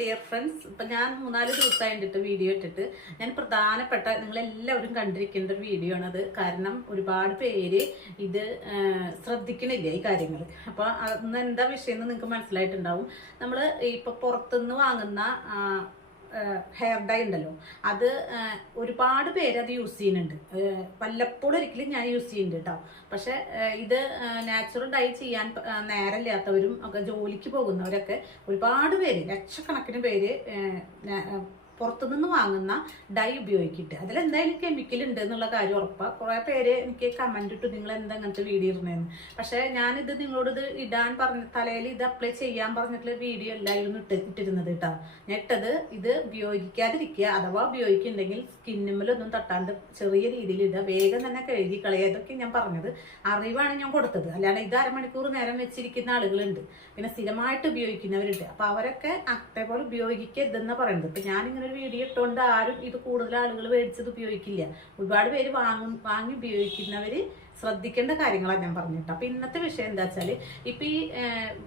Dear friends, ഇപ്പം ഞാൻ 3-4 ദിവസമായിട്ട് വീഡിയോ ഇട്ടിട്ട് ഞാൻ പ്രധാനപ്പെട്ട നിങ്ങളെല്ലാവരും കണ്ടിരിക്കേണ്ട ഒരു വീഡിയോ ആണത്. കാരണം ഒരുപാട് പേര് ഇത് ശ്രദ്ധിക്കണില്ല ഈ കാര്യങ്ങൾ. അപ്പോൾ അന്ന് എന്താ വിഷയം എന്ന് നിങ്ങൾക്ക് മനസ്സിലായിട്ടുണ്ടാവും. നമ്മൾ ഇപ്പോൾ പുറത്തുനിന്ന് വാങ്ങുന്ന ഹെയർ ഡൈ ഉണ്ടല്ലോ, അത് ഒരുപാട് പേര് അത് യൂസ് ചെയ്യുന്നുണ്ട്. വല്ലപ്പോഴും ഒരിക്കലും ഞാൻ യൂസ് ചെയ്യുന്നുണ്ട് കേട്ടോ. പക്ഷെ ഇത് നാച്ചുറൽ ഡൈ ചെയ്യാൻ നേരമില്ലാത്തവരും ഒക്കെ ജോലിക്ക് പോകുന്നവരൊക്കെ ഒരുപാട് പേര്, ലക്ഷക്കണക്കിന് പേര് പുറത്തുനിന്ന് വാങ്ങുന്ന ഡൈ ഉപയോഗിക്കിട്ട് അതിലെന്തായാലും കെമിക്കൽ ഉണ്ട് എന്നുള്ള കാര്യം ഉറപ്പാണ്. കുറേ പേര് എനിക്ക് കമന്റ് ഇട്ടു, നിങ്ങൾ എന്താ അങ്ങനത്തെ വീഡിയോ ഇടുന്നതെന്ന്. പക്ഷെ ഞാനിത് നിങ്ങളോട് ഇത് ഇടാൻ തലയിൽ ഇത് അപ്ലൈ ചെയ്യാൻ പറഞ്ഞിട്ടുള്ള വീഡിയോ എല്ലാവരും ഇട്ടിരുന്നത് കേട്ടോ. ഞാൻ ഇട്ടത് ഇത് ഉപയോഗിക്കാതിരിക്കുക, അഥവാ ഉപയോഗിക്കുന്നുണ്ടെങ്കിൽ സ്കിന്നുമ്മലൊന്നും തട്ടാണ്ട് ചെറിയ രീതിയിൽ ഇടുക, വേഗം തന്നെ കഴുകി കളയുക. ഇതൊക്കെ ഞാൻ പറഞ്ഞത് അറിവാണ് ഞാൻ കൊടുത്തത്. അല്ലാണ്ട് ഇത് അരമണിക്കൂർ നേരം വെച്ചിരിക്കുന്ന ആളുകളുണ്ട്, പിന്നെ സ്ഥിരമായിട്ട് ഉപയോഗിക്കുന്നവരുണ്ട്. അപ്പൊ അവരൊക്കെ അതേപോലെ ഉപയോഗിക്കരുതെന്ന് പറയുന്നത്. ഇപ്പൊ ഞാനിങ്ങനെ ഒരു വീഡിയോ ഇട്ടുകൊണ്ട് ആരും ഇത് കൂടുതൽ ആളുകൾ മേടിച്ചത് ഉപയോഗിക്കില്ല. ഒരുപാട് പേര് വാങ്ങി ഉപയോഗിക്കുന്നവര് ശ്രദ്ധിക്കേണ്ട കാര്യങ്ങളാണ് ഞാൻ പറഞ്ഞിട്ട്. അപ്പൊ ഇന്നത്തെ വിഷയം എന്താ വെച്ചാല്, ഇപ്പൊ ഈ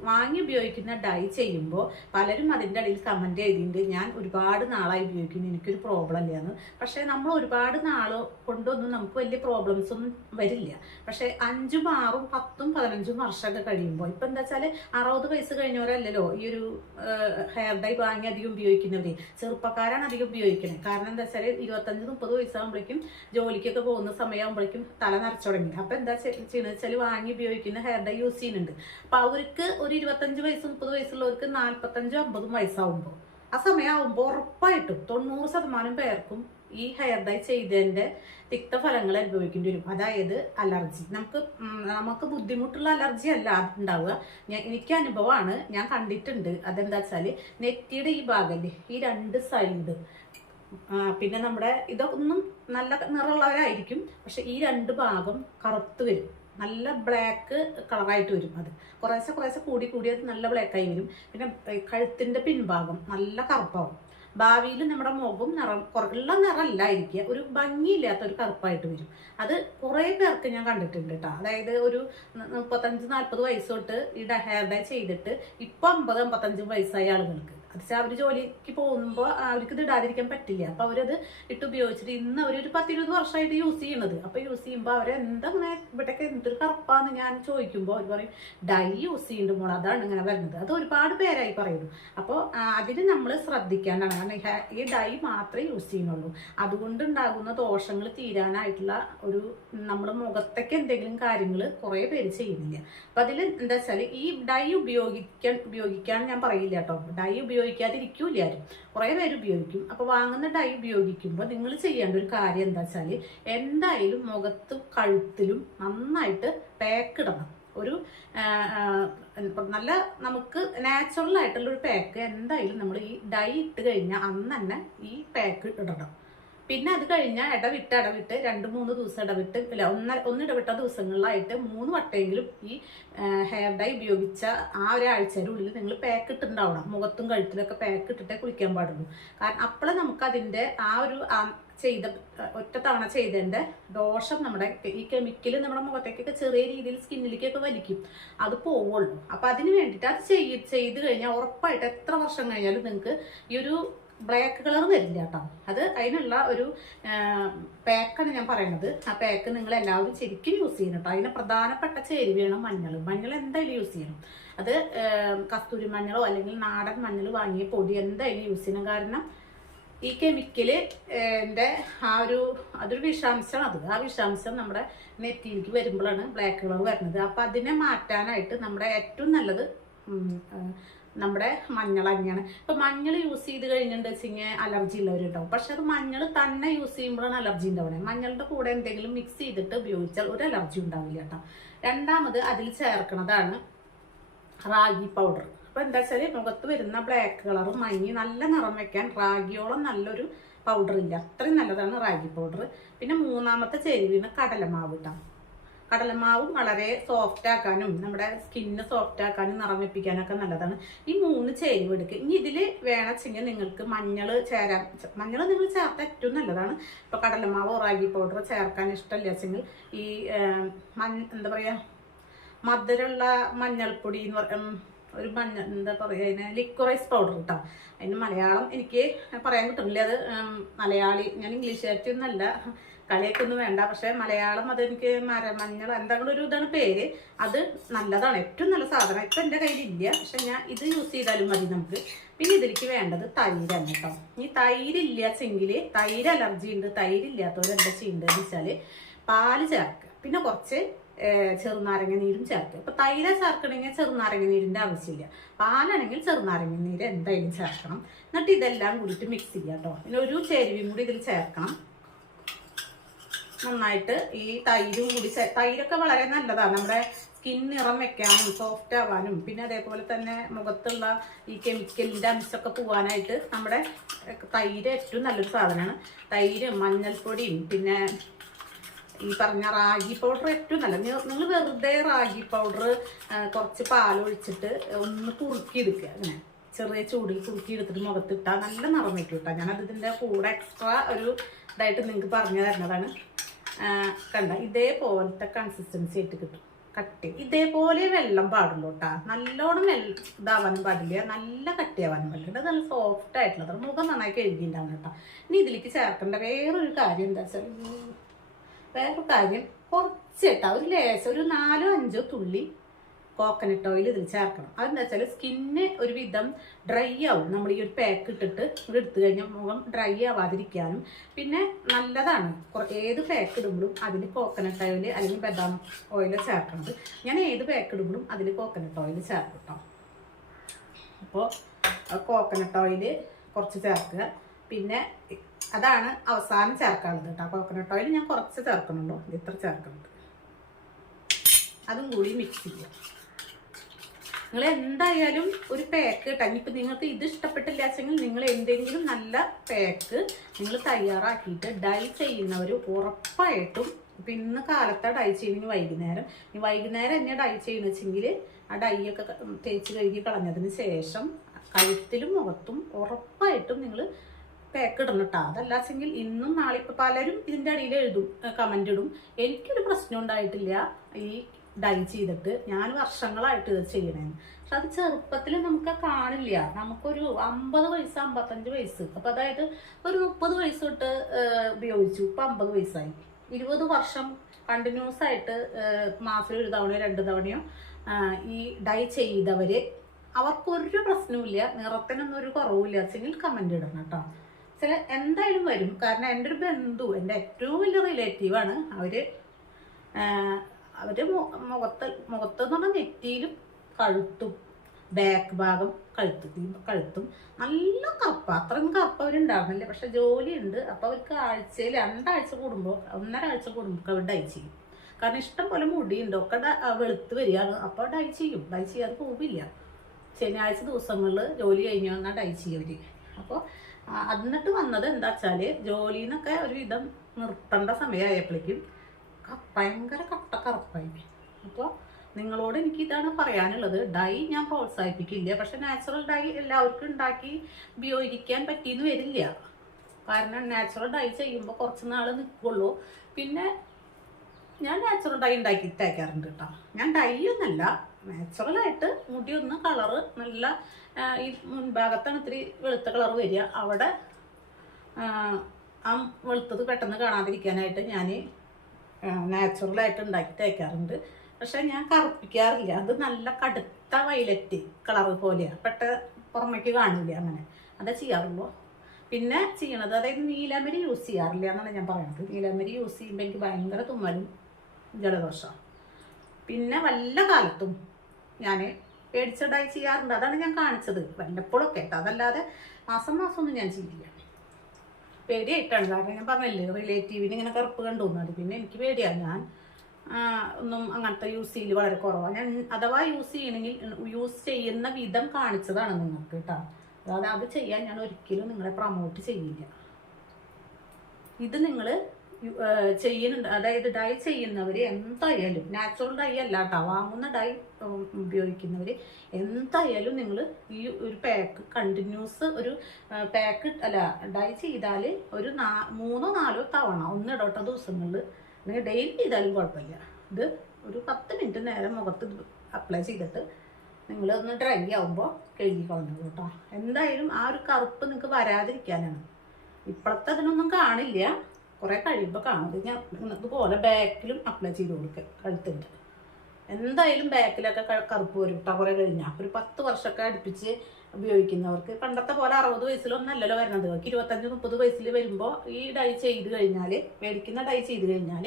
വാങ്ങി ഉപയോഗിക്കുന്ന ഡൈ ചെയ്യുമ്പോൾ പലരും അതിൻ്റെ അടിയിൽ കമന്റ് ചെയ്തിട്ടുണ്ട്, ഞാൻ ഒരുപാട് നാളായി ഉപയോഗിക്കുന്നു, എനിക്കൊരു പ്രോബ്ലം ഇല്ലാന്ന്. പക്ഷെ നമ്മൾ ഒരുപാട് നാള് കൊണ്ടൊന്നും നമുക്ക് വലിയ പ്രോബ്ലംസ് ഒന്നും വരില്ല. പക്ഷെ 5, 6, 10, 15 വർഷമൊക്കെ കഴിയുമ്പോൾ, ഇപ്പൊ എന്താ വെച്ചാല് 60 വയസ്സ് കഴിഞ്ഞവരല്ലല്ലോ ഈ ഒരു ഹെയർ ഡൈ വാങ്ങി അധികം ഉപയോഗിക്കുന്നവര്, ചെറുപ്പക്കാരാണ് അധികം ഉപയോഗിക്കുന്നത്. കാരണം എന്താ വെച്ചാല് 25-30 വയസ്സാകുമ്പോഴേക്കും ജോലിക്കൊക്കെ പോകുന്ന സമയമാകുമ്പോഴേക്കും തല നരച്ചു തുടങ്ങി. അപ്പൊ എന്താ ചെയ്യുന്നത് വെച്ചാൽ വാങ്ങി ഉപയോഗിക്കുന്ന ഹെയർ ഡൈ യൂസ് ചെയ്യുന്നുണ്ട്. അപ്പൊ അവർക്ക് ഒരു 25 വയസ്സ് 30 വയസ്സുള്ളവർക്ക് 45-50 വയസ്സാവുമ്പോൾ, ആ സമയമാകുമ്പോൾ ഉറപ്പായിട്ടും 90% പേർക്കും ഈ ഹെയർ ഡൈ ചെയ്തതിന്റെ തിക്തഫലങ്ങൾ അനുഭവിക്കേണ്ടി വരും. അതായത് അലർജി. നമുക്ക് ബുദ്ധിമുട്ടുള്ള അലർജി അല്ല ഉണ്ടാവുക. എനിക്ക് അനുഭവമാണ്, ഞാൻ കണ്ടിട്ടുണ്ട്. അതെന്താ വെച്ചാല് നെറ്റിയുടെ ഈ ഭാഗല്ലേ, ഈ 2 സൈഡ്, പിന്നെ നമ്മുടെ ഇതൊന്നും നല്ല നിറമുള്ളവരായിരിക്കും, പക്ഷെ ഈ 2 ഭാഗം കറുത്ത് വരും, നല്ല ബ്ലാക്ക് കളറായിട്ട് വരും. അത് കുറേശ്ശെ കൂടി അത് നല്ല ബ്ലാക്കായി വരും. പിന്നെ കഴുത്തിന്റെ പിൻഭാഗം നല്ല കറുപ്പാവും. ഭാവിയിൽ നമ്മുടെ മുഖം ഉള്ള നിറമല്ലായിരിക്കുക, ഒരു ഭംഗിയില്ലാത്ത ഒരു കറുപ്പായിട്ട് വരും. അത് കുറേ പേർക്ക് ഞാൻ കണ്ടിട്ടുണ്ട് കേട്ടോ. അതായത് ഒരു 35-40 വയസ്സ് തൊട്ട് ഈ ഹെയർ ഡൈ ചെയ്തിട്ട് ഇപ്പൊ 50-55 വയസ്സായ ആളുകൾക്ക്, അത് അവർ ജോലിക്ക് പോകുമ്പോൾ അവർക്ക് ഇത് ഇടാതിരിക്കാൻ പറ്റില്ല. അപ്പൊ അവരത് ഇട്ട് ഉപയോഗിച്ചിട്ട് ഇന്ന് അവരൊരു 10-20 വർഷമായിട്ട് യൂസ് ചെയ്യണത്. അപ്പൊ യൂസ് ചെയ്യുമ്പോൾ അവരെന്താ ഇവിടേക്ക് എന്തൊരു കറുപ്പാന്ന് ഞാൻ ചോദിക്കുമ്പോൾ അവർ പറയും ഡൈ യൂസ് ചെയ്യുന്നുണ്ട് മോൾ, അതാണ് ഇങ്ങനെ വരുന്നത്. അത് ഒരുപാട് പേരായി പറയുന്നു. അപ്പോൾ അതിന് നമ്മൾ ശ്രദ്ധിക്കാനാണ്. കാരണം ഈ ഡൈ മാത്രമേ യൂസ് ചെയ്യുന്നുള്ളൂ. അതുകൊണ്ടുണ്ടാകുന്ന ദോഷങ്ങൾ തീരാനായിട്ടുള്ള ഒരു നമ്മുടെ മുഖത്തേക്ക് എന്തെങ്കിലും കാര്യങ്ങൾ കുറേ പേര് ചെയ്യുന്നില്ല. അപ്പൊ അതിൽ എന്താ വെച്ചാൽ ഈ ഡൈ ഉപയോഗിക്കാൻ ഞാൻ പറയില്ല കേട്ടോ. ഡൈ ഉപയോഗിക്കാതിരിക്കൂല ആരും, കുറെ പേര് ഉപയോഗിക്കും. അപ്പൊ വാങ്ങുന്ന ഡൈ ഉപയോഗിക്കുമ്പോൾ നിങ്ങൾ ചെയ്യേണ്ട ഒരു കാര്യം എന്താ വെച്ചാല്, എന്തായാലും മുഖത്തും കഴുത്തിലും നന്നായിട്ട് പാക്ക് ഇടണം. ഒരു നല്ല നമുക്ക് നാച്ചുറൽ ആയിട്ടുള്ള ഒരു പാക്ക് എന്തായാലും നമ്മൾ ഈ ഡൈ ഇട്ട് കഴിഞ്ഞാൽ അന്ന് തന്നെ ഈ പാക്ക് ഇടണം. പിന്നെ അത് കഴിഞ്ഞാൽ ഇടവിട്ട് 2-3 ദിവസം ഇടവിട്ട്, അല്ല ഒന്നിടവിട്ട ദിവസങ്ങളിലായിട്ട് 3 വട്ടമെങ്കിലും ഈ ഹെയർ ഡൈ ഉപയോഗിച്ച ആ ഒരാഴ്ചയുടെ ഉള്ളിൽ നിങ്ങൾ പാക്ക് ഇട്ടുണ്ടാവണം. മുഖത്തും കഴുത്തിലൊക്കെ പാക്ക് ഇട്ടിട്ടേ കുളിക്കാൻ പാടുള്ളൂ. കാരണം അപ്പോഴേ നമുക്ക് അതിൻ്റെ ആ ഒരു ഒറ്റ തവണ ചെയ്തതിൻ്റെ ദോഷം, നമ്മുടെ ഈ കെമിക്കൽ നമ്മുടെ മുഖത്തേക്കൊക്കെ ചെറിയ രീതിയിൽ സ്കിന്നിലേക്കൊക്കെ വലിക്കും, അത് പോവുള്ളൂ. അപ്പൊ അതിന് വേണ്ടിയിട്ട് അത് ചെയ്ത് കഴിഞ്ഞാൽ ഉറപ്പായിട്ട് എത്ര വർഷം കഴിഞ്ഞാലും നിങ്ങൾക്ക് ഈ ഒരു ബ്ലാക്ക് കളർ വരില്ല കേട്ടോ. അത് അതിനുള്ള ഒരു പാക്കാണ് ഞാൻ പറയുന്നത്. ആ പാക്ക് നിങ്ങൾ എല്ലാവരും ശരിക്കും യൂസ് ചെയ്യണം കേട്ടോ. അതിന് പ്രധാനപ്പെട്ട ചേരുവയാണ് മഞ്ഞൾ എന്തായാലും യൂസ് ചെയ്യണം. അത് കസ്തൂരി മഞ്ഞളോ അല്ലെങ്കിൽ നാടൻ മഞ്ഞൾ വാങ്ങിയ പൊടി എന്തായാലും യൂസ് ചെയ്യണം. കാരണം ഈ കെമിക്കലിന്റെ അതൊരു വിഷാംശമാണ്. ആ വിഷാംശം നമ്മുടെ നെറ്റിയിലേക്ക് വരുമ്പോഴാണ് ബ്ലാക്ക് കളർ വരുന്നത്. അപ്പൊ അതിനെ മാറ്റാനായിട്ട് നമ്മുടെ ഏറ്റവും നല്ലത് നമ്മുടെ മഞ്ഞൾ തന്നെയാണ്. ഇപ്പൊ മഞ്ഞൾ യൂസ് ചെയ്ത് കഴിഞ്ഞിട്ട് വെച്ചിങ്ങനെ അലർജി ഉള്ളവരുണ്ടാവും. പക്ഷെ അത് മഞ്ഞൾ തന്നെ യൂസ് ചെയ്യുമ്പോഴാണ് അലർജി ഉണ്ടാവുന്നത്. മഞ്ഞളുടെ കൂടെ എന്തെങ്കിലും മിക്സ് ചെയ്തിട്ട് ഉപയോഗിച്ചാൽ ഒരു അലർജി ഉണ്ടാവില്ല കേട്ടോ. രണ്ടാമത് അതിൽ ചേർക്കുന്നതാണ് റാഗി പൗഡർ. അപ്പൊ എന്താ വെച്ചാല് മുഖത്ത് വരുന്ന ബ്ലാക്ക് കളർ മങ്ങി നല്ല നിറം വെക്കാൻ റാഗിയോളം നല്ലൊരു പൗഡർ ഇല്ല, അത്രയും നല്ലതാണ് റാഗി പൗഡർ. പിന്നെ മൂന്നാമത്തെ ചേരുവയാണ് കടലമാവ് കേട്ടോ. കടലമാവും വളരെ സോഫ്റ്റ് ആക്കാനും നമ്മുടെ സ്കിന്ന് സോഫ്റ്റ് ആക്കാനും നിറം വെപ്പിക്കാനൊക്കെ നല്ലതാണ്. ഈ 3 ചേരുവ എടുക്കുക. ഇനി ഇതിൽ വേണമെച്ചെങ്കിൽ നിങ്ങൾക്ക് മഞ്ഞൾ നിങ്ങൾ ചേർത്താൽ ഏറ്റവും നല്ലതാണ്. ഇപ്പൊ കടലമാവോ റാഗി പൗഡറോ ചേർക്കാൻ ഇഷ്ടമില്ല വെച്ചെങ്കിൽ ഈ എന്താ പറയാ മധുരമുള്ള മഞ്ഞൾപ്പൊടി എന്ന് ഒരു മഞ്ഞ എന്താ പറയുക അതിന് ലിക്വറൈസ് പൗഡർ കേട്ടോ. അതിന് മലയാളം എനിക്ക് പറയാൻ കിട്ടുന്നില്ല. അത് മലയാളി, ഞാൻ ഇംഗ്ലീഷുകാരത്തിയൊന്നല്ല, കളിയൊക്കെ ഒന്നും വേണ്ട. പക്ഷെ മലയാളം അതെനിക്ക് മഞ്ഞൾ എന്തെങ്കിലും ഒരു ഇതാണ് പേര്. അത് നല്ലതാണ്, ഏറ്റവും നല്ല സാധനം. ഇപ്പം എൻ്റെ കയ്യിലില്ല, പക്ഷെ ഞാൻ ഇത് യൂസ് ചെയ്താലും മതി നമുക്ക്. പിന്നെ ഇതിലേക്ക് വേണ്ടത് തൈരാണ് കേട്ടോ. ഈ തൈരില്ലാച്ചെങ്കിൽ, തൈര് അലർജി ഉണ്ട്, തൈരില്ലാത്തവർ എന്താ ചെയ്യേണ്ടതെന്ന് വെച്ചാൽ പാല് ചേർക്കുക, പിന്നെ കുറച്ച് ചെറുനാരങ്ങ നീരും ചേർക്കുക. ഇപ്പം തൈര ചേർക്കണമെങ്കിൽ ചെറുനാരങ്ങ നീരിൻ്റെ ആവശ്യമില്ല. പാലാണെങ്കിൽ ചെറുനാരങ്ങ നീര് എന്തായാലും ചേർക്കണം. എന്നിട്ട് ഇതെല്ലാം കൂടിയിട്ട് മിക്സ് ചെയ്യുക കേട്ടോ. പിന്നെ ഒരു ചേരുവയും കൂടി ഇതിൽ ചേർക്കണം. നന്നായിട്ട് ഈ തൈരും കൂടി, തൈരൊക്കെ വളരെ നല്ലതാണ് നമ്മുടെ സ്കിൻ നിറം വെക്കാനും സോഫ്റ്റ് ആവാനും, പിന്നെ അതേപോലെ തന്നെ മുഖത്തുള്ള ഈ കെമിക്കലിൻ്റെ അംശമൊക്കെ പോകാനായിട്ട് നമ്മുടെ തൈര് ഏറ്റവും നല്ലൊരു സാധനമാണ്. തൈരും മഞ്ഞൾപ്പൊടിയും പിന്നെ ഈ പറഞ്ഞ റാഗി പൗഡർ ഏറ്റവും നല്ല. നിങ്ങൾ വെറുതെ റാഗി പൗഡർ കുറച്ച് പാലൊഴിച്ചിട്ട് ഒന്ന് കുറുക്കിയെടുക്കുക. അങ്ങനെ ചെറിയ ചൂടിൽ കുറുക്കിയെടുത്തിട്ട് മുഖത്തിട്ടാൽ നല്ല നിറം വയ്ക്കും കേട്ടോ. ഞാനത് ഇതിൻ്റെ കൂടെ എക്സ്ട്രാ ഒരു ഇതായിട്ട് നിങ്ങൾക്ക് പറഞ്ഞു തരുന്നതാണ്. കണ്ട ഇതേപോലത്തെ കൺസിസ്റ്റൻസി ആയിട്ട് കിട്ടും. കട്ടി ഇതേപോലെ വെള്ളം പാടുള്ളൂ കേട്ടോ. നല്ലോണം ഇതാവാനും പാടില്ല, നല്ല കട്ടിയാവാനും പാടില്ല. നല്ല സോഫ്റ്റ് ആയിട്ടുള്ളത് മുഖം നന്നായി കഴുകിയിട്ടുണ്ടാവും കേട്ടോ. ഇനി ഇതിലേക്ക് ചേർക്കേണ്ട വേറൊരു കാര്യം എന്താ വെച്ചാൽ, കുറച്ച് കേട്ടോ, ഒരു ലേശം ഒരു 4-5 തുള്ളി കോക്കനട്ട് ഓയിൽ ഇതിൽ ചേർക്കണം. അതെന്താ വെച്ചാൽ സ്കിന്ന് ഒരുവിധം ഡ്രൈ ആവും. നമ്മൾ ഈ ഒരു പാക്ക് ഇട്ടിട്ട് ഇവിടെ എടുത്തു കഴിഞ്ഞാൽ മുഖം ഡ്രൈ ആവാതിരിക്കാനും പിന്നെ നല്ലതാണ്. ഏത് പാക്ക് ഇടുമ്പോഴും അതിൽ കോക്കനട്ട് ഓയിൽ അല്ലെങ്കിൽ ബദാം ഓയിൽ ചേർക്കണത്. ഞാൻ ഏത് പാക്ക് ഇടുമ്പോഴും അതിൽ കോക്കനട്ട് ഓയിൽ ചേർക്കും കേട്ടോ. അപ്പോൾ കോക്കനട്ട് ഓയിൽ കുറച്ച് ചേർക്കുക. പിന്നെ അതാണ് അവസാനം ചേർക്കാനുള്ളത് കേട്ടോ. കോക്കനട്ട് ഓയിൽ ഞാൻ കുറച്ച് ചേർക്കണുള്ളൂ, ഇത്ര ചേർക്കുന്നുണ്ട്. അതും കൂടി മിക്സ് ചെയ്യുക. നിങ്ങൾ എന്തായാലും ഒരു പാക്ക് കേട്ടോ. ഇനിയിപ്പോൾ നിങ്ങൾക്ക് ഇത് ഇഷ്ടപ്പെട്ടില്ല വെച്ചെങ്കിൽ നിങ്ങൾ എന്തെങ്കിലും നല്ല പാക്ക് നിങ്ങൾ തയ്യാറാക്കിയിട്ട് ഡൈ ചെയ്യുന്നവർ ഉറപ്പായിട്ടും, ഇപ്പം ഇന്ന് കാലത്താണ് ഡൈ ചെയ്യുന്നെങ്കിൽ വൈകുന്നേരം എന്നെ ഡൈ ചെയ്യുന്ന വെച്ചെങ്കിൽ ആ ഡൈ ഒക്കെ തേച്ച് കഴുകി കളഞ്ഞതിന് ശേഷം കഴുത്തിലും മുഖത്തും ഉറപ്പായിട്ടും നിങ്ങൾ പാക്ക് ഇടണം കേട്ടോ. അതല്ലാച്ചെങ്കിൽ ഇന്നും നാളെ ഇപ്പം പലരും ഇതിൻ്റെ അടിയിൽ കമൻ്റ് ഇടും. എനിക്കൊരു പ്രശ്നം ഉണ്ടായിട്ടില്ല ഈ ഡൈ ചെയ്തിട്ട്, ഞാൻ വർഷങ്ങളായിട്ട് ഇത് ചെയ്യണേന്ന്. പക്ഷെ അത് ചെറുപ്പത്തിൽ നമുക്ക് കാണില്ല. നമുക്കൊരു 50 വയസ്സ് 55 വയസ്സ്, അപ്പം അതായത് ഒരു 30 വയസ്സ് തൊട്ട് ഉപയോഗിച്ചു, ഇപ്പം 50 വയസ്സായി. 20 വർഷം കണ്ടിന്യൂസ് ആയിട്ട് മാസത്തിൽ 1 തവണയോ 2 തവണയോ ഈ ഡൈ ചെയ്തവർ, അവർക്കൊരു പ്രശ്നവുമില്ല, നിറത്തിനൊന്നും ഒരു കുറവില്ല വെച്ചെങ്കിൽ കമൻ്റ് ഇടണം കേട്ടോ. ചില എന്തായാലും വരും. കാരണം എൻ്റെ ഒരു ബന്ധു, എൻ്റെ ഏറ്റവും വലിയ റിലേറ്റീവാണ്. അവർ മുഖത്തെന്ന് പറഞ്ഞാൽ നെറ്റിയിലും കഴുത്തും ബാക്ക് ഭാഗം കഴുത്തും നല്ല കറുപ്പ. അത്രയും കറുപ്പ് അവരുണ്ടായിരുന്നില്ല. പക്ഷെ ജോലിയുണ്ട്. അപ്പോൾ അവർക്ക് ആഴ്ചയിൽ 2 ആഴ്ച കൂടുമ്പോൾ 1.5 ആഴ്ച കൂടുമ്പോൾ അവർ ഡൈ ചെയ്യും. കാരണം ഇഷ്ടം പോലെ മുടിയുണ്ട്, ഒക്കെ വെളുത്ത് വരികയാണ്. അപ്പോൾ ഡൈ ചെയ്യും. ഡൈ ചെയ്യാതെ പോവില്ല. ശനിയാഴ്ച ദിവസങ്ങളിൽ ജോലി കഴിഞ്ഞ് വന്നാൽ ഡൈ ചെയ്യും അവർ. അപ്പോൾ എന്നിട്ട് വന്നത് എന്താ വെച്ചാൽ, ജോലിയിൽ നിന്നൊക്കെ ഒരുവിധം നിർത്തേണ്ട സമയമായപ്പോഴേക്കും ഭയങ്കര കറുപ്പായി. അപ്പോൾ നിങ്ങളോട് എനിക്ക് ഇതാണ് പറയാനുള്ളത്. ഡൈ ഞാൻ പ്രോത്സാഹിപ്പിക്കില്ല. പക്ഷെ നാച്ചുറൽ ഡൈ എല്ലാവർക്കും ഉണ്ടാക്കി ഉപയോഗിക്കാൻ പറ്റിയെന്ന് വരില്ല. കാരണം നാച്ചുറൽ ഡൈ ചെയ്യുമ്പോൾ കുറച്ച് നാൾ നിൽക്കുള്ളൂ. പിന്നെ ഞാൻ നാച്ചുറൽ ഡൈ ഉണ്ടാക്കി തേക്കാറുണ്ട് കേട്ടോ. ഞാൻ ഡൈ ഒന്നല്ല, നാച്ചുറലായിട്ട് മുടി ഒന്ന് കളറ് നല്ല ഈ മുൻഭാഗത്താണ് ഇത്തിരി വെളുത്ത കളർ വരിക. അവിടെ ആ വെളുത്തത് പെട്ടെന്ന് കാണാതിരിക്കാനായിട്ട് ഞാൻ നാച്ചുറലായിട്ട് ഉണ്ടാക്കി തേക്കാറുണ്ട്. പക്ഷെ ഞാൻ കറുപ്പിക്കാറില്ല. അത് നല്ല കടുത്ത വയലറ്റ് കളറ് പോലെയാണ്, പുറമേക്ക് കാണില്ല. അങ്ങനെ അതാ ചെയ്യാറുള്ളൂ. പിന്നെ ചെയ്യണത്, അതായത് നീലമരി യൂസ് ചെയ്യാറില്ല എന്നാണ് ഞാൻ പറയുന്നത്. നീലമരി യൂസ് ചെയ്യുമ്പോൾ എനിക്ക് ഭയങ്കര തുമ്മലും ജലദോഷം. പിന്നെ വല്ല കാലത്തും ഞാൻ പേടിച്ച ഡൈ ചെയ്യാറുണ്ട്. അതാണ് ഞാൻ കാണിച്ചത്. വല്ലപ്പോഴൊക്കെ കേട്ടോ, അതല്ലാതെ മാസം ഒന്നും ഞാൻ ചെയ്യില്ല. പേടിയായിട്ടാണ്. കാരണം ഞാൻ പറഞ്ഞില്ലേ, റിലേറ്റീവിന് ഇങ്ങനെ കറുപ്പ് കണ്ടുവന്നത്. പിന്നെ എനിക്ക് പേടിയാണ്. ഞാൻ ഒന്നും അങ്ങനത്തെ യൂസ് ചെയ്യൽ വളരെ കുറവാണ്. ഞാൻ അഥവാ യൂസ് ചെയ്യണമെങ്കിൽ യൂസ് ചെയ്യുന്ന വിധം കാണിച്ചതാണ് നിങ്ങൾക്ക് കേട്ടോ. അതായത് അത് ചെയ്യാൻ ഞാൻ ഒരിക്കലും നിങ്ങളെ പ്രൊമോട്ട് ചെയ്യില്ല. ഇത് നിങ്ങൾ ചെയ്യുന്നുണ്ട്, അതായത് ഡൈ ചെയ്യുന്നവർ എന്തായാലും, നാച്ചുറൽ ഡൈ അല്ല കേട്ടോ, വാങ്ങുന്ന ഡൈ ഉപയോഗിക്കുന്നവർ എന്തായാലും നിങ്ങൾ ഈ ഒരു പാക്ക് കണ്ടിന്യൂസ് ഒരു പാക്ക് അല്ല ഡൈ ചെയ്താൽ ഒരു 3-4 തവണ ഒന്നിടോട്ട ദിവസങ്ങളിൽ, അല്ലെങ്കിൽ ഡെയിലി ചെയ്താലും കുഴപ്പമില്ല. ഇത് ഒരു 10 മിനിറ്റ് നേരം മുഖത്ത് അപ്ലൈ ചെയ്തിട്ട് നിങ്ങൾ ഒന്ന് ഡ്രൈ ആവുമ്പോൾ കഴുകി കളഞ്ഞോളൂ കേട്ടോ. എന്തായാലും ആ ഒരു കറുപ്പ് നിങ്ങൾക്ക് വരാതിരിക്കാനാണ്. ഇപ്പോഴത്തെ അതിനൊന്നും കാണില്ല, കുറേ കഴിയുമ്പോൾ കാണും. ഞാൻ ഇതുപോലെ ബാക്കിലും അപ്ലൈ ചെയ്ത് കൊടുക്കുക കഴുത്തിൻ്റെ. എന്തായാലും ബാക്കിലൊക്കെ കറുപ്പ് വരും കേട്ടോ കുറേ കഴിഞ്ഞാൽ. ഒരു 10 വർഷമൊക്കെ അടുപ്പിച്ച് ഉപയോഗിക്കുന്നവർക്ക് പണ്ടത്തെ പോലെ 60 വയസ്സിലൊന്നല്ലല്ലോ വരുന്നത്. 25-30 വയസ്സിൽ വരുമ്പോൾ ഈ ഡൈ ചെയ്ത് കഴിഞ്ഞാൽ, മേടിക്കുന്ന ഡൈ ചെയ്ത് കഴിഞ്ഞാൽ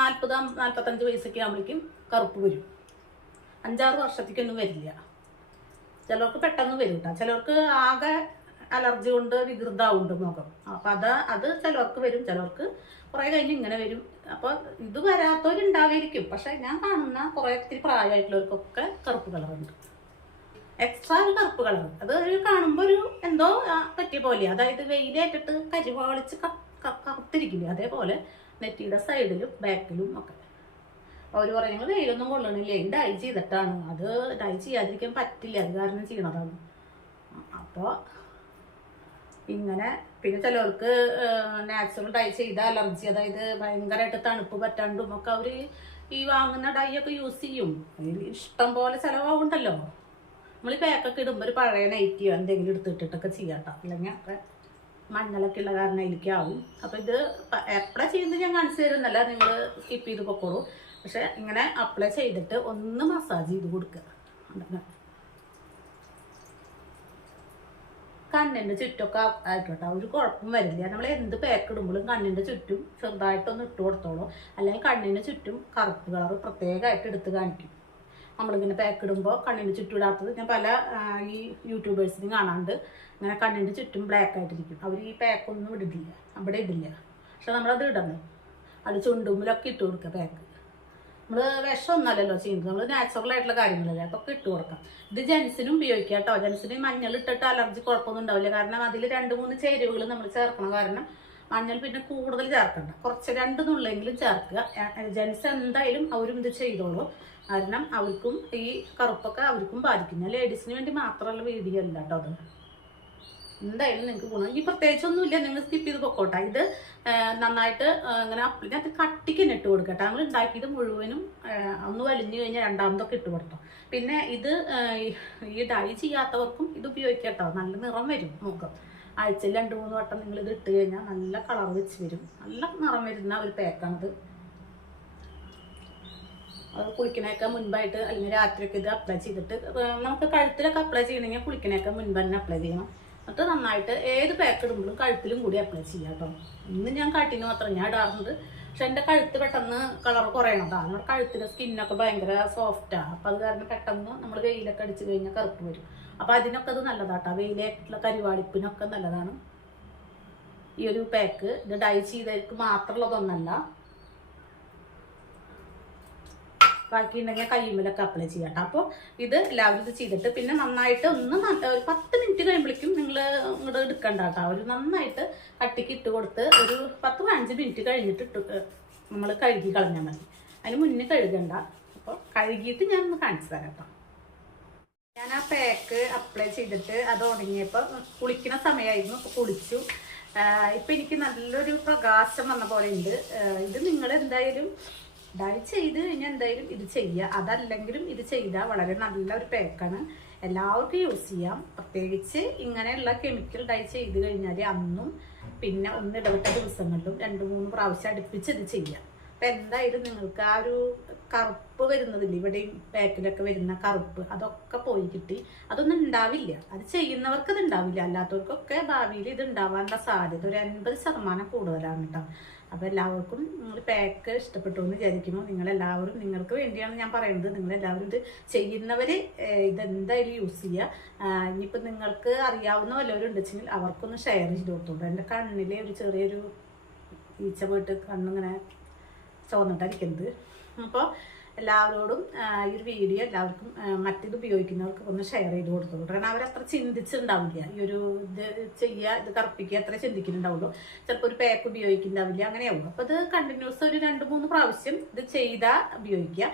40-45 വയസ്സൊക്കെ ആകുമ്പോഴേക്കും കറുപ്പ് വരും. 5-6 വർഷത്തേക്കൊന്നും വരില്ല. ചിലർക്ക് പെട്ടെന്ന് വരും കേട്ടോ. ചിലർക്ക് ആകെ അലർജി കൊണ്ട് വികൃതമുണ്ട് മുഖം. അപ്പം അത് ചിലർക്ക് വരും, ചിലർക്ക് കുറേ കഴിഞ്ഞ് ഇങ്ങനെ വരും. അപ്പോൾ ഇത് വരാത്തവരുണ്ടാവായിരിക്കും. പക്ഷെ ഞാൻ കാണുന്ന കുറേ ഇത്തിരി പ്രായമായിട്ടുള്ളവർക്കൊക്കെ കറുപ്പ് കളറുണ്ട്, എക്സ്ട്രാ ഒരു കറുപ്പ് കളർ. അത് കാണുമ്പോൾ ഒരു എന്തോ പറ്റിയ പോലെ, അതായത് വെയിലേറ്റിട്ട് കരിവാളിച്ച് കറുത്തിരിക്കില്ല, അതേപോലെ നെറ്റിയുടെ സൈഡിലും ബാക്കിലും ഒക്കെ. അവർ പറയും ഞങ്ങൾ വെയിലൊന്നും കൊള്ളണില്ല, ഡൈ ചെയ്തിട്ടാണ്. അത് ഡൈ ചെയ്യാതിരിക്കാൻ പറ്റില്ല, അത് കാരണം ചെയ്യണതാണ്. അപ്പോൾ ഇങ്ങനെ പിന്നെ ചിലവർക്ക് നാച്ചുറൽ ഡൈ ചെയ്ത അലർജി, അതായത് ഭയങ്കരമായിട്ട് തണുപ്പ് പറ്റാണ്ടും ഒക്കെ അവർ ഈ വാങ്ങുന്ന ഡൈ ഒക്കെ യൂസ് ചെയ്യും. ഇഷ്ടം പോലെ ചിലവാകുണ്ടല്ലോ. നമ്മൾ പാക്കൊക്കെ ഇടുമ്പോൾ ഒരു പഴയ നൈറ്റിയോ എന്തെങ്കിലും എടുത്തിട്ടൊക്കെ ചെയ്യാട്ടോ, അല്ലെങ്കിൽ ഒക്കെ മഞ്ഞളൊക്കെ ഉള്ള കാരണം അതിലേക്കാവും. അപ്പോൾ ഇത് അപ്ലൈ ചെയ്യുന്നത് ഞാൻ കാണിച്ചു തരുന്നല്ല, നിങ്ങൾ സ്കിപ്പ് ചെയ്ത് പൊക്കോളൂ. പക്ഷെ ഇങ്ങനെ അപ്ലൈ ചെയ്തിട്ട് ഒന്ന് മസാജ് ചെയ്ത് കൊടുക്കുക. കണ്ണിൻ്റെ ചുറ്റൊക്കെ ആയിക്കോട്ടെ, ഒരു കുഴപ്പം വരില്ല. നമ്മൾ എന്ത് പാക്ക് ഇടുമ്പോഴും കണ്ണിൻ്റെ ചുറ്റും ചെറുതായിട്ടൊന്ന് ഇട്ട് കൊടുത്തോളൂ, അല്ലെങ്കിൽ കണ്ണിന് ചുറ്റും കറുപ്പ് കളർ പ്രത്യേകമായിട്ട് എടുത്ത് കാണിക്കും. നമ്മളിങ്ങനെ പാക്ക് ഇടുമ്പോൾ കണ്ണിന് ചുറ്റും ഇടാത്തത് ഞാൻ പല ഈ യൂട്യൂബേഴ്സിനും കാണാണ്ട് ഇങ്ങനെ കണ്ണിൻ്റെ ചുറ്റും ബ്ലാക്ക് ആയിട്ടിരിക്കും. അവർ ഈ പാക്കൊന്നും ഇടില്ല, അവിടെ ഇടില്ല. പക്ഷെ നമ്മളത് ഇടണം, അത് ചുണ്ടുമ്പിലൊക്കെ ഇട്ട് കൊടുക്കുക പാക്ക്. നമ്മൾ വിഷമൊന്നുമല്ലല്ലോ ചെയ്യുന്നത്, നമ്മൾ നാച്ചുറൽ ആയിട്ടുള്ള കാര്യങ്ങളല്ലേ, അതൊക്കെ ഇട്ട് കൊടുക്കാം. ഇത് ജെൻസിനും ഉപയോഗിക്കാം കേട്ടോ. ജെൻസിന് മഞ്ഞൾ ഇട്ടിട്ട് അലർജി കുഴപ്പമൊന്നും ഉണ്ടാവില്ല. കാരണം അതിൽ 2-3 ചേരുവകൾ നമ്മൾ ചേർക്കണം. കാരണം മഞ്ഞൾ പിന്നെ കൂടുതൽ ചേർക്കണ്ട, കുറച്ച് 2 നുള്ളെങ്കിലും ചേർക്കുക. ജെൻസ് എന്തായാലും അവരും ഇത് ചെയ്തോളൂ. കാരണം അവർക്കും ഈ കറുപ്പൊക്കെ അവർക്കും ബാധിക്കും. ഞാൻ ലേഡീസിന് വേണ്ടി മാത്രമുള്ള വീഡിയോ അല്ല കേട്ടോ അത്. എന്തായാലും നിങ്ങൾക്ക് ഗുണം. ഈ പ്രത്യേകിച്ചൊന്നുമില്ല, നിങ്ങൾ സ്കിപ്പ് ചെയ്ത് പൊക്കോട്ടെ. ഇത് നന്നായിട്ട് ഇങ്ങനെ ഇതിനകത്ത് കട്ടിക്ക് തന്നെ ഇട്ട് കൊടുക്കട്ടെ. നമ്മൾ ഉണ്ടാക്കിയത് മുഴുവനും ഒന്ന് വലിഞ്ഞു കഴിഞ്ഞാൽ രണ്ടാമതൊക്കെ ഇട്ട് കൊടുത്തോ. പിന്നെ ഇത് ഈ ഡൈ ചെയ്യാത്തവർക്കും ഇത് ഉപയോഗിക്കട്ടോ. നല്ല നിറം വരും മുഖം. ആഴ്ചയിൽ 2-3 വട്ടം നിങ്ങൾ ഇത് ഇട്ട് കഴിഞ്ഞാൽ നല്ല കളർ വെച്ച് വരും. നല്ല നിറം വരുന്ന ഒരു പാക്കാണിത്. അത് കുളിക്കണേക്കാൾ മുൻപായിട്ട് അല്ലെങ്കിൽ രാത്രിയൊക്കെ ഇത് അപ്ലൈ ചെയ്തിട്ട്, നമുക്ക് കഴുത്തിലൊക്കെ അപ്ലൈ ചെയ്യണമെങ്കിൽ കുളിക്കണേക്കാൾ മുൻപ് തന്നെ അപ്ലൈ ചെയ്യണം. എന്നിട്ട് നന്നായിട്ട് ഏത് പാക്ക് ഇടുമ്പോഴും കഴുത്തിലും കൂടി അപ്ലൈ ചെയ്യാം കേട്ടോ. ഇന്ന് ഞാൻ കട്ടിന് മാത്രം ഞാൻ ഇടാറുണ്ട്. പക്ഷെ എൻ്റെ കഴുത്ത് പെട്ടെന്ന് കളർ കുറയണതാണ്. നമ്മുടെ കഴുത്തിൻ്റെ സ്കിന്നൊക്കെ ഭയങ്കര സോഫ്റ്റാണ്. അപ്പോൾ അത് കാരണം പെട്ടെന്ന് നമ്മൾ വെയിലൊക്കെ അടിച്ച് കഴിഞ്ഞാൽ കറുപ്പ് വരും. അപ്പോൾ അതിനൊക്കെ അത് നല്ലതാട്ടോ. വെയിലായിട്ടുള്ള കരിവാളിപ്പിനൊക്കെ നല്ലതാണ് ഈ ഒരു പാക്ക്. ഇത് ഡൈ ചെയ്തവർക്ക് മാത്രമുള്ളതൊന്നല്ല, ബാക്കി ഉണ്ടെങ്കിൽ കയ്യുമ്പിലൊക്കെ അപ്ലൈ ചെയ്യാം കേട്ടോ. അപ്പോൾ ഇത് എല്ലാവരും ഇത് ചെയ്തിട്ട് പിന്നെ നന്നായിട്ട് ഒന്ന് ഒരു 10 മിനിറ്റ് കഴിയുമ്പോഴേക്കും നിങ്ങൾ ഇങ്ങോട്ട് എടുക്കണ്ട കേട്ടോ. ഒരു നന്നായിട്ട് കട്ടിക്ക് ഇട്ട് കൊടുത്ത് ഒരു 10-15 മിനിറ്റ് കഴിഞ്ഞിട്ട് നമ്മൾ കഴുകി കളഞ്ഞാൽ മതി. അതിന് മുന്നേ കഴുകണ്ട. അപ്പോൾ കഴുകിയിട്ട് ഞാനൊന്ന് കാണിച്ചു തരാം കേട്ടോ. ഞാൻ ആ പാക്ക് അപ്ലൈ ചെയ്തിട്ട് അത് ഉണങ്ങിയപ്പോൾ കുളിക്കുന്ന സമയമായിരുന്നു. അപ്പോൾ കുളിച്ചു. ഇപ്പം എനിക്ക് നല്ലൊരു പ്രകാശം വന്ന പോലെ ഉണ്ട്. ഇത് നിങ്ങൾ എന്തായാലും ഡൈ ചെയ്ത് കഴിഞ്ഞാൽ എന്തായാലും ഇത് ചെയ്യുക. അതല്ലെങ്കിലും ഇത് ചെയ്താൽ വളരെ നല്ലൊരു പാക്കാണ്, എല്ലാവർക്കും യൂസ് ചെയ്യാം. പ്രത്യേകിച്ച് ഇങ്ങനെയുള്ള കെമിക്കൽ ഡൈ ചെയ്ത് കഴിഞ്ഞാൽ അന്നും പിന്നെ ഒന്ന് ഇടവിട്ട ദിവസങ്ങളിലും 2-3 പ്രാവശ്യം അടുപ്പിച്ച് ഇത് ചെയ്യാം. അപ്പം എന്തായാലും നിങ്ങൾക്ക് ആ ഒരു കറുപ്പ് വരുന്നതില്ല, ഇവിടെയും ബാക്കിലൊക്കെ വരുന്ന കറുപ്പ് അതൊക്കെ പോയി കിട്ടി. അതൊന്നും ഉണ്ടാവില്ല. അത് ചെയ്യുന്നവർക്ക് ഇത് ഉണ്ടാവില്ല, അല്ലാത്തവർക്കൊക്കെ ഭാവിയിൽ ഇത് ഉണ്ടാവാനുള്ള സാധ്യത ഒരു 80% കൂടുതലാണ് കേട്ടോ. അപ്പോൾ എല്ലാവർക്കും നിങ്ങൾ പാക്ക് ഇഷ്ടപ്പെട്ടു എന്ന് വിചാരിക്കുന്നു. നിങ്ങളെല്ലാവരും, നിങ്ങൾക്ക് വേണ്ടിയാണ് ഞാൻ പറയുന്നത്, നിങ്ങളെല്ലാവരും ഇത് ചെയ്യുന്നവർ ഇതെന്തായാലും യൂസ് ചെയ്യുക. ഇനിയിപ്പോൾ നിങ്ങൾക്ക് അറിയാവുന്ന വല്ലവരും ഉണ്ടെങ്കിൽ അവർക്കൊന്ന് ഷെയർ ചെയ്ത് കൊടുത്തോളൂ. എൻ്റെ കണ്ണിലെ ഒരു ചെറിയൊരു ഈച്ച പോയിട്ട് കണ്ണിങ്ങനെ ചുവന്നിട്ടായിരിക്കുന്നത്. അപ്പോൾ എല്ലാവരോടും ഈ ഒരു വീഡിയോ എല്ലാവർക്കും മറ്റിത് ഉപയോഗിക്കുന്നവർക്ക് ഒന്ന് ഷെയർ ചെയ്ത് കൊടുത്തോളൂ. കാരണം അവരത്ര ചിന്തിച്ചിട്ടുണ്ടാവില്ല, ഈ ഒരു ഇത് ചെയ്യുക, ഇത് കറുപ്പിക്കുക അത്ര ചിന്തിക്കുന്നുണ്ടാവുള്ളൂ. ചിലപ്പോൾ ഒരു പാക്ക് ഉപയോഗിക്കുന്നുണ്ടാവില്ല, അങ്ങനെയാവും. അപ്പോൾ ഇത് കണ്ടിന്യൂസ് ഒരു 2-3 പ്രാവശ്യം ഇത് ചെയ്താൽ ഉപയോഗിക്കുക.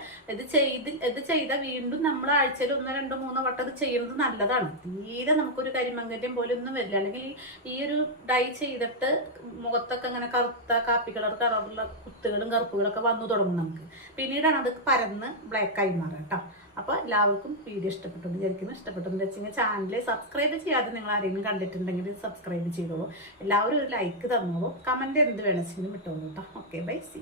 ഇത് ചെയ്താൽ വീണ്ടും നമ്മൾ ആഴ്ചയിൽ 1-2-3 വട്ടം ഇത് ചെയ്യുന്നത് നല്ലതാണ്. തീരെ നമുക്കൊരു കരിമങ്കൻ്റെയും പോലെ ഒന്നും വരില്ല. അല്ലെങ്കിൽ ഈ ഒരു ഡൈ ചെയ്തിട്ട് മുഖത്തൊക്കെ അങ്ങനെ കറുത്ത കാപ്പി കളറുള്ള കുത്തുകളും കറുപ്പുകളൊക്കെ വന്നു തുടങ്ങും നമുക്ക്. പിന്നീടാണ് അത് പരന്ന് ബ്ലാക്കായി മാറുക കേട്ടോ. അപ്പോൾ എല്ലാവർക്കും വീഡിയോ ഇഷ്ടപ്പെട്ടെന്ന് വിചാരിക്കുന്നു. ഇഷ്ടപ്പെട്ടെന്ന് വെച്ചാൽ ചാനൽ സബ്സ്ക്രൈബ് ചെയ്യാതെ നിങ്ങൾ ആരെങ്കിലും കണ്ടിട്ടുണ്ടെങ്കിൽ സബ്സ്ക്രൈബ് ചെയ്തോളൂ. എല്ലാവരും ഒരു ലൈക്ക് തന്നോളൂ. കമൻറ്റ് എന്ത് വേണമെങ്കിലും ഇട്ടോളൂ കേട്ടോ. Okay, bye, C.